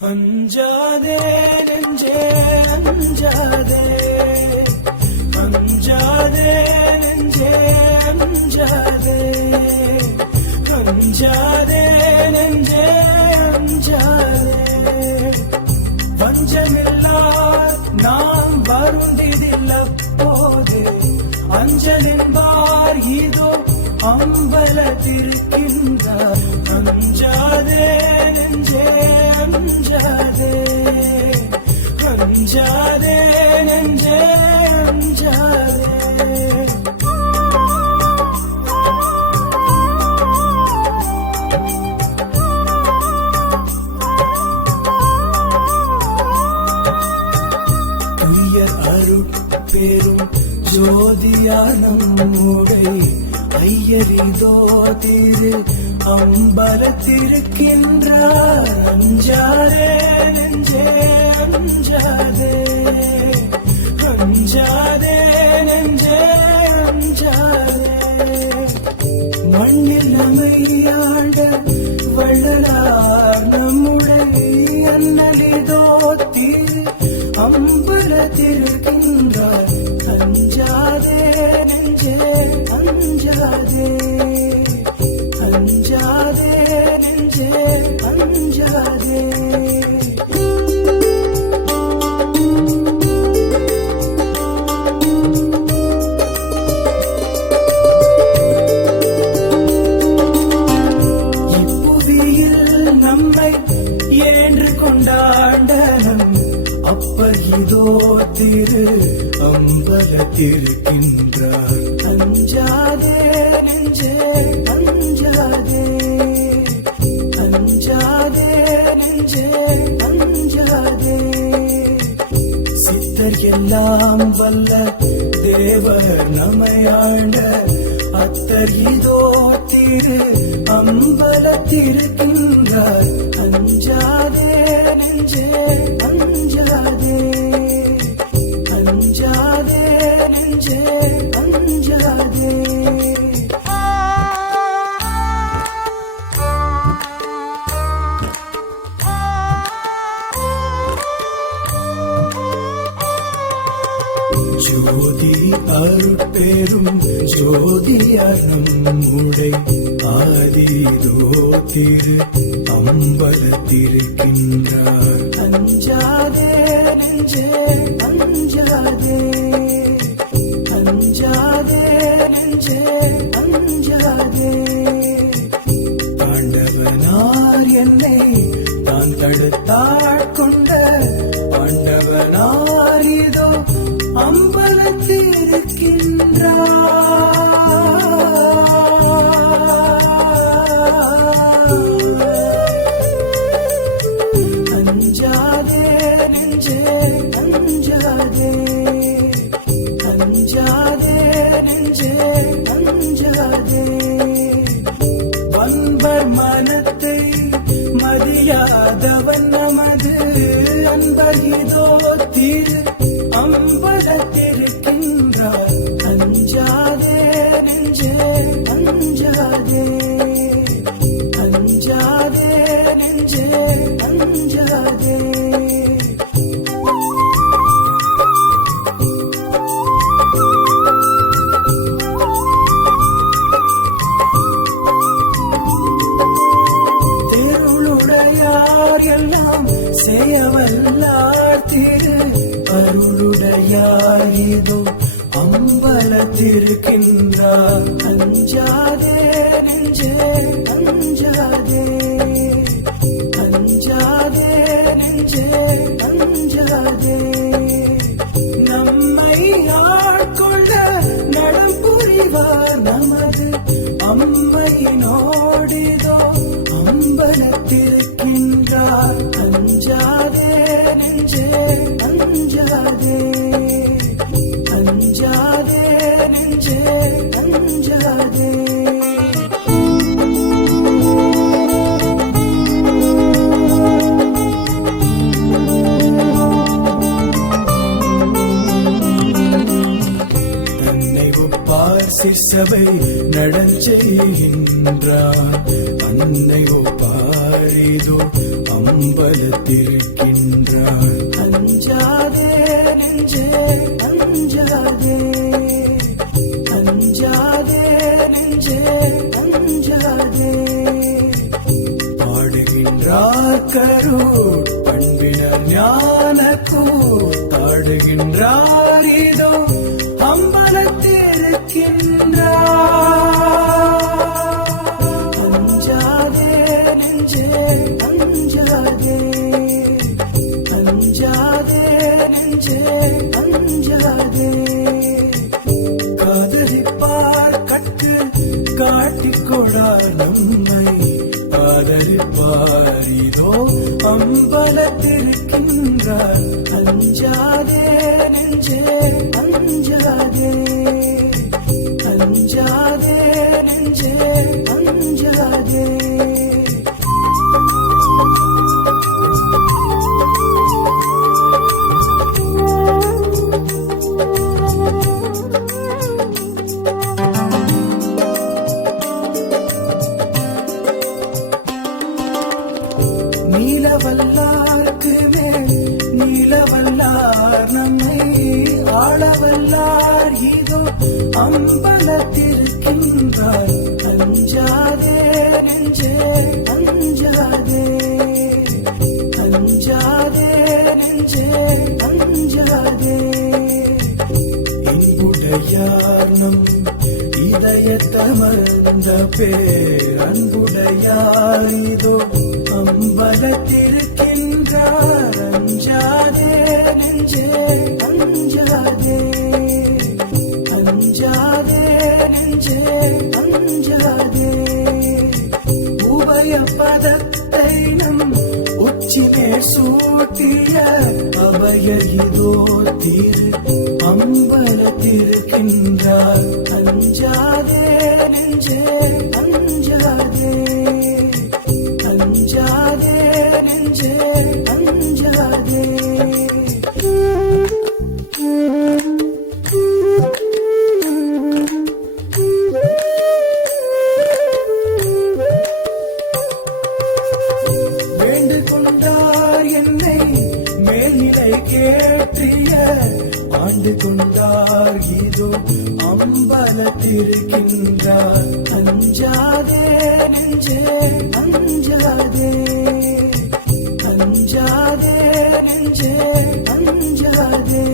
அஞ்சாதே நெஞ்சே அஞ்சாதே, அஞ்சாதே நெஞ்சே அஞ்சாதே, அஞ்சாதே நெஞ்சே அஞ்சாதே. வஞ்சமில்லார் நாம் வருந்திதில்ல போது, அஞ்சலின்பார் இதோ அம்பலத்திருக்கின்றார். அஞ்சாதே நெஞ்சே அஞ்சாதே, அஞ்சாதே நெஞ்சே அஞ்சாதே. பெரும் ஜோதியான நம்முடை ஐயரிதோ திரு அம்பலத்திருக்கின்றார். அஞ்சாதே நெஞ்சே அஞ்சாதே, அஞ்சாதே நெஞ்சே அஞ்சாதே. மண்ணில் நம்மையாண்ட வள்ளலார் நம்முடைய அண்ணலிதோ திரு அம்பலத்திருக்கின்றார். அஞ்சாதே நெஞ்சே அஞ்சாதே, அஞ்சாதே நெஞ்சே அஞ்சாதே. இப்புவியில் நம்மை ஏன்று கொண்டாண்டனம் அப்பர் இதோ திரு அம்பலத்திருக்கின்றார். அஞ்சாதே நெஞ்சே அஞ்சாதே, அஞ்சாதே நெஞ்சே அஞ்சாதே. சித்தர் எல்லாம் வல்ல தேவர் நமையாண்ட அத்தர் இதோ திரு அம்பலத்திருக்கின்றார். அஞ்சாதே நெஞ்சே அஞ்சாதே, அஞ்சாதே நெஞ்சே அஞ்சாதே. ஜோதி அருட்பெரும் ஜோதியார் நம்முடை ஆதிதோ திரு அம்பலத்திருக்கின்றார். அஞ்சாதே நெஞ்சே அஞ்சாதே, அஞ்சாதே நெஞ்சே அஞ்சாதே. ஆண்டவனார் என்னை தான் தடுத்தாட்கொண்ட ஆண்டவனார் இதோ அம்பலத்திருக்கின்றார். அஞ்சாதே நெஞ்சே அஞ்சாதே, அஞ்சாதே நெஞ்சே அஞ்சாதே. அன்பர் மனத்தை மதியாதவன் நமது அன்பர் இதோ திரு அம்பலத்திருக்கின்றார். அஞ்சாதே நெஞ்சே அஞ்சாதே, அஞ்சாதே நெஞ்சே அஞ்சாதே. தெருளுடையார் எல்லாம் செய்யவல்லார் திரு அருளுடையார் இதோ அம்பலத்திருக்கின்றார். அஞ்சாதே நெஞ்சே அஞ்சாதே, அஞ்சாதே நெஞ்சே அஞ்சாதே. நம்மை ஆட்கொள்ள நடம் புரிவார் நமது அம்மையினோடிதோ அம்பலத்திருக்கின்றார். அஞ்சாதே நெஞ்சே அஞ்சாதே, அஞ்சாதே நெஞ்சே அஞ்சாதே. தன்னை ஒப்பார் சிற்சபை நடஞ்செய்கின்றார். அன்னை ஒப்பாரி இதோ அம்பலத்திருக்கின்றார். அஞ்சாதே நெஞ்சே அஞ்சாதே, அஞ்சாதே நெஞ்சே அஞ்சாதே. பாடுகின்றார் கரூர் பண்பினர் ஞான கூத்தாடுகின்றார் இதோ அம்பலத்திருக்கின்றார். அஞ்சாதே நெஞ்சே அஞ்சாதே, அஞ்சாதே நெஞ்சே அஞ்சாதே. காதலிப்பார் கட்டு காட்டிக்கொடார் நம்மை, காதலிப்பார் இதோ அம்பலத்திருக்கின்றார். அஞ்சாதே நெஞ்சே அஞ்சாதே, அஞ்சாதே நெஞ்சே அஞ்சாதே. நீலவல்லார்க்கு மேல் நீலவல்லார் நம்மை ஆளவல்லார் இதோ அம்பலத்திருக்கின்றார். அஞ்சாதே நெஞ்சே அஞ்சாதே, அஞ்சாதே நெஞ்சே அஞ்சாதே. இன்புடையார் நம் இதயத்தமர்ந்த பேர் அன்புடையார் இதோ அம்பலத்திருக்கின்றார். அஞ்சாதே நெஞ்சே அஞ்சாதே, அஞ்சாதே நெஞ்சே அஞ்சாதே. உபய பதத்தை நம் உச்சிமே சூட்டிய அபயர் இதோ திரு அம்பலத்திருக்கின்றார். அஞ்சாதே நெஞ்சே அஞ்சாதே, அஞ்சாதே நெஞ்சே அஞ்சாதே. வேண்டு கொண்டார் என்னை மேல்நிலை கேற்றிய ஆண்டு கொண்டார் இதோ அம்பலத்திருக்கின்றார். அஞ்சாதே நெஞ்சே அஞ்சாதே, அஞ்சாதே நெஞ்சே அஞ்சாதே.